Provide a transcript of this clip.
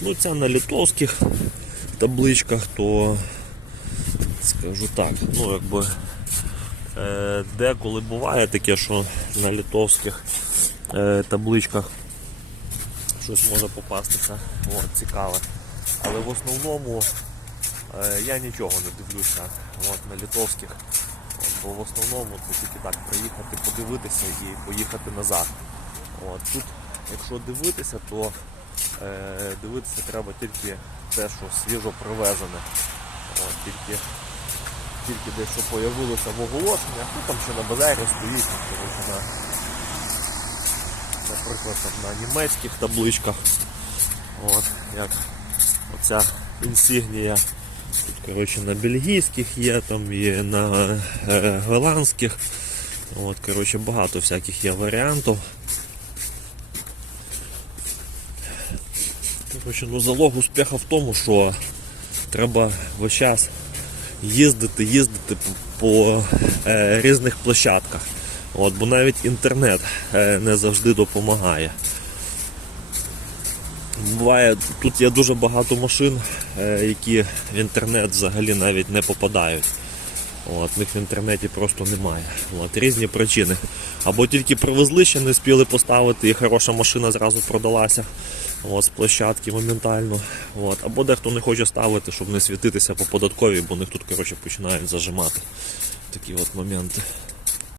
Ну, ця на литовських табличках, то скажу так, ну якби е, деколи буває таке, що на литовських е, табличках щось може попастися. От, цікаве. Але в основному е, я нічого не дивлюся от, на литовських. Бо в основному це тільки так приїхати, подивитися і поїхати назад. От, тут, якщо дивитися, то дивитися треба тільки те, що свіжо привезене. От, тільки, тільки десь що появилося в оголошеннях, ну там ще на базарі стоїть, на, наприклад, там, на німецьких табличках. От, як оця інсігнія. Тут, коротше, на бельгійських є, там є на е, голландських. От, коротше, багато всяких є варіантів. Коротше, ну, залог успіху в тому, що треба весь час їздити, їздити по е, різних площадках. От, бо навіть інтернет е, не завжди допомагає. Буває, тут є дуже багато машин, е, які в інтернет взагалі навіть не попадають. От, них в інтернеті просто немає. От, різні причини. Або тільки привезли, ще не спіли поставити, і хороша машина зразу продалася от, з площадки моментально. От. Або дехто не хоче ставити, щоб не світитися по податковій, бо них тут коротше, починають зажимати. Такі от моменти.